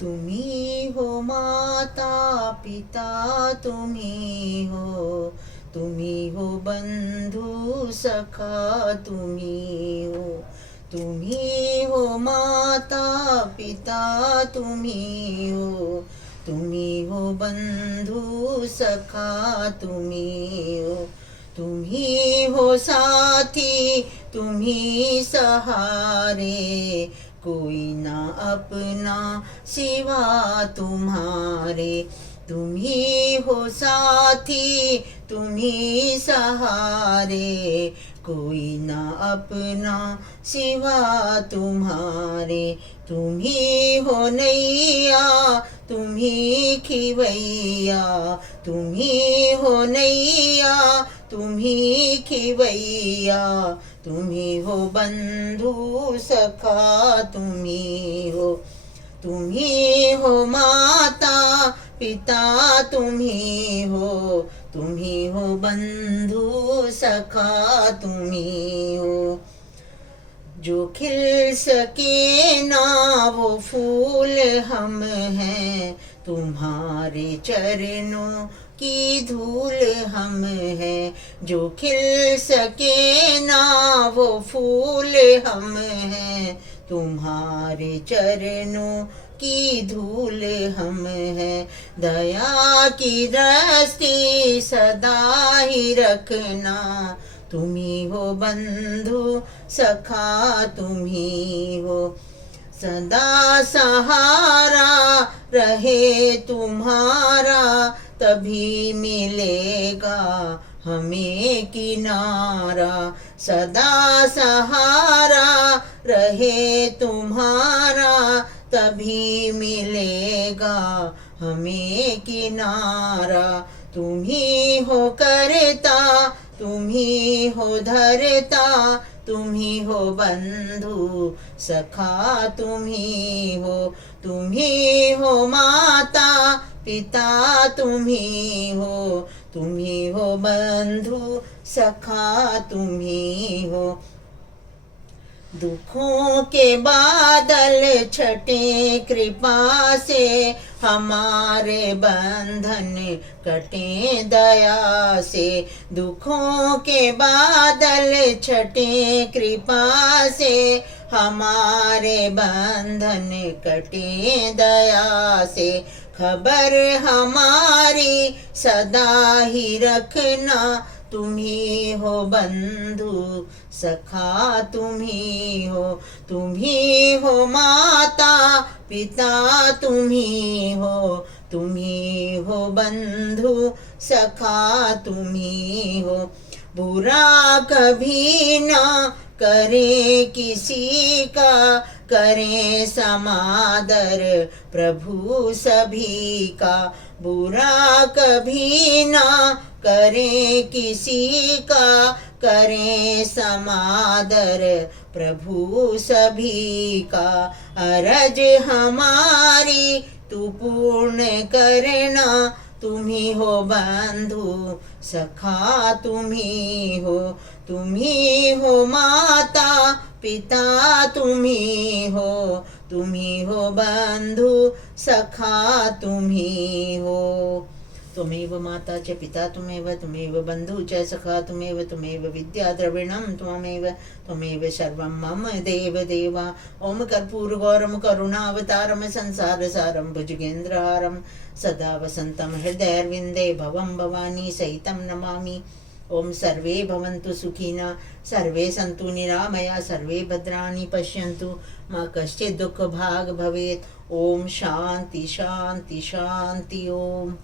तुम्ही हो माता पिता, तुम्ही हो, तुम्ही हो बंधू सखा, तुम्ही हो, तुम्ही हो माता पिता, तुम्ही हो, तुम्ही हो बंधू सखा, तुम्ही हो, तुम्ही हो साथी, तुम्ही सहारे, कोई ना अपना सिवा तुम्हारे, तुम्ही हो साथी, तुम्ही सहारे, कोई ना अपना सिवा तुम्हारे, तुम्ही हो नैया, तुम्ही खिवैया, तुम्ही हो नैया, तुम्ही खिवैया, तुम्ही हो बंधु सखा, तुम्ही हो, तुम्ही हो माता पिता, तुम्ही हो, तुम्ही हो बंधु सखा, तुम्ही हो। जो खिल सके ना वो फूल हम हैं, तुम्हारे चरणों की धूल हम हैं। जो खिल सके ना वो फूल हम हैं, तुम्हारे चरणों की धूल हम हैं। दया की दृष्टि सदा ही रखना, तुम्ही हो बंधु सखा, तुम्ही हो, सदा सहारा रहे तुम्हारा, तभी मिलेगा हमें किनारा। सदा सहारा रहे तुम्हारा, तभी मिलेगा हमें किनारा। तुम्ही हो करता, तुम्ही हो धरता, तुम्ही हो बंधु सखा, तुम्ही हो, तुम्ही हो माता पिता, तुम्ही हो, तुम्ही हो बंधु सखा, तुम्ही हो। दुखों के बादल छटे कृपा से, हमारे बंधन कटे दया से। दुखों के बादल छटे कृपा से, हमारे बंधन कटे दया से। खबर हमारी सदा ही रखना, तुम्ही हो बंधु सखा, तुम्ही हो, तुम्ही हो माता पिता, तुम्ही हो, तुम्ही हो बंधु सखा, तुम्ही हो। बुरा कभी ना करे किसी का, करे समादर प्रभु सभी का। बुरा कभी ना करे किसी का, करे समादर प्रभु सभी का। अरज हमारी तू पूर्ण करना, तुम्ही हो बंधु सखा, तुम्ही हो, तुम्ही हो माता पिता, तुम्ही हो, तुम्ही हो बंधु सखा, तुम्ही हो। त्वमेव माता च पिता त्वमेव, त्वमेव बंधु च सखा त्वमेव, त्वमेव विद्या द्रविणं त्वमेव, त्वमेव सर्वं मम देव देवा। ओम कर्पूरगौरम करुणावतारम संसार सारम भुजगेन्द्रहारम, सदा वसंतम हृदयर्विंदे भवं भवानी सहितं नमामि। ओम सर्वे भवन्तु सुखिनः, सर्वे सन्तु निरामया, सर्वे भद्राणि पश्यन्तु, मा कश्चित् दुःखभाग् भवेत्। ओम शांति शांति शांति। ओम।